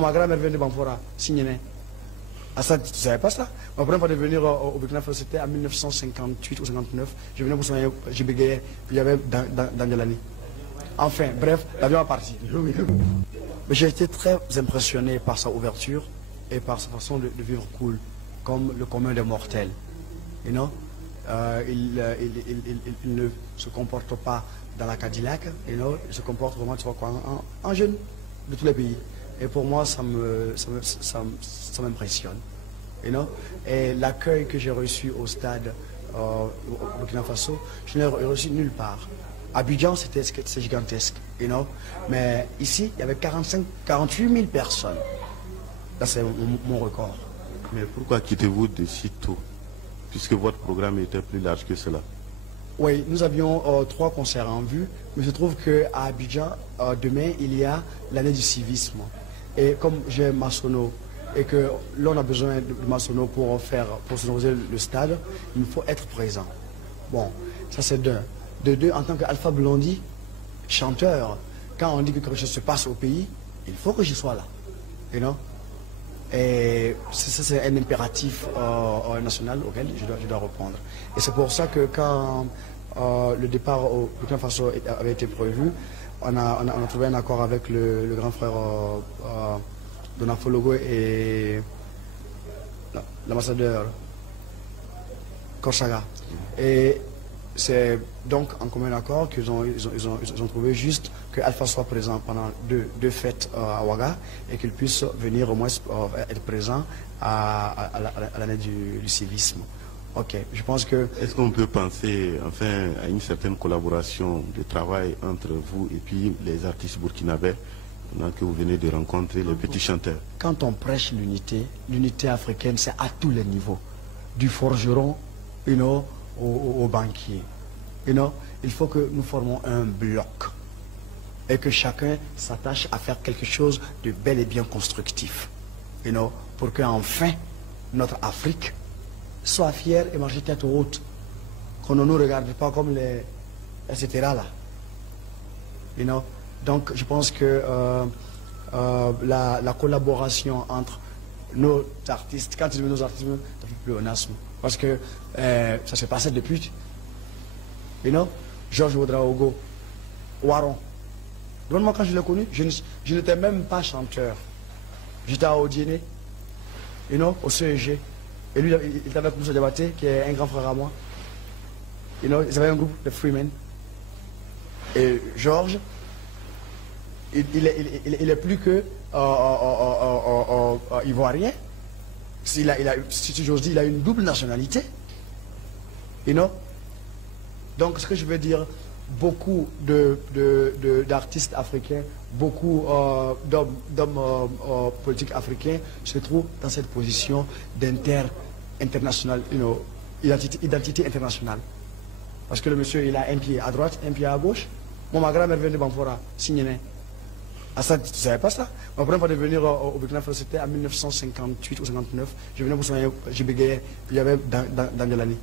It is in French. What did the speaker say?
Ma grand-mère vient de Bamfora, Signé. À ça, tu ne savais pas ça? Ma première fois de venir au Burkina Faso, c'était en 1958 ou 59. Je venais pour soigner, j'ai bégayé, puis il y avait Dandelani. Enfin, bref, l'avion est parti. Mais j'ai été très impressionné par sa ouverture et par sa façon de vivre cool, comme le commun des mortels. You know? Il ne se comporte pas dans la Cadillac, you know? Il se comporte vraiment, tu vois quoi, en jeune de tous les pays. Et pour moi, ça m'impressionne. You know? Et l'accueil que j'ai reçu au stade au Burkina Faso, je ne l'ai reçu nulle part. Abidjan, c'était gigantesque, you know? Mais ici, il y avait 48 000 personnes. Là, c'est mon record. Mais pourquoi quittez-vous de si tôt, puisque votre programme était plus large que cela? Oui, nous avions 3 concerts en vue, mais je trouve qu'à Abidjan, demain, il y a l'année du civisme. Et comme j'ai Massonneau, et que l'on a besoin de Massonneau pour sonoriser le stade, il faut être présent. Bon, ça c'est d'un. De deux, en tant qu'Alpha Blondy, chanteur, quand on dit que quelque chose se passe au pays, il faut que je sois là. You know? Et ça c'est un impératif national auquel je dois répondre. Et c'est pour ça que quand le départ au Burkina Faso avait été prévu, on a trouvé un accord avec le grand frère Donafologo et l'ambassadeur Korsaga. Et c'est donc en commun accord qu'ils ont trouvé juste que Alpha soit présent pendant deux fêtes à Ouaga et qu'il puisse venir au moins être présent à l'année du civisme. Ok, je pense que... Est-ce qu'on peut penser enfin à une certaine collaboration de travail entre vous et puis les artistes burkinabés pendant que vous venez de rencontrer les petits chanteurs? Quand on prêche l'unité africaine, c'est à tous les niveaux. Du forgeron, you know, au banquier. You know, il faut que nous formons un bloc et que chacun s'attache à faire quelque chose de bel et bien constructif. You know, pour qu'enfin notre Afrique soit fière et marche tête haute. Qu'on ne nous regarde pas comme les etc. là. You know? Donc je pense que la collaboration entre nos artistes, quand ils disent nos artistes, ça fait pléonasme. Parce que ça s'est passé depuis. You know? Georges Ouedraogo, Waron. Moi, quand je l'ai connu, je n'étais même pas chanteur. J'étais à Odiéné, you know, au CEG. Et lui, il était avec Moussa Diabaté, qui est un grand frère à moi. You know, ils avaient un groupe de Freemen. Et Georges, il est plus que ivoirien. Si j'ose dire, il a une double nationalité. You know? Donc, ce que je veux dire, beaucoup d'artistes africains, beaucoup d'hommes politiques africains se trouvent dans cette position internationale, you know, identité internationale. Parce que le monsieur, il a un pied à droite, un pied à gauche. Moi, ma grand-mère vient de Bamfora, Signé. À ça, tu ne savais pas ça? Ma première fois de venir au Burkina Faso, c'était en 1958 ou 59. Je venais pour soigner, j'ai bégayé, puis il y avait Dandelani.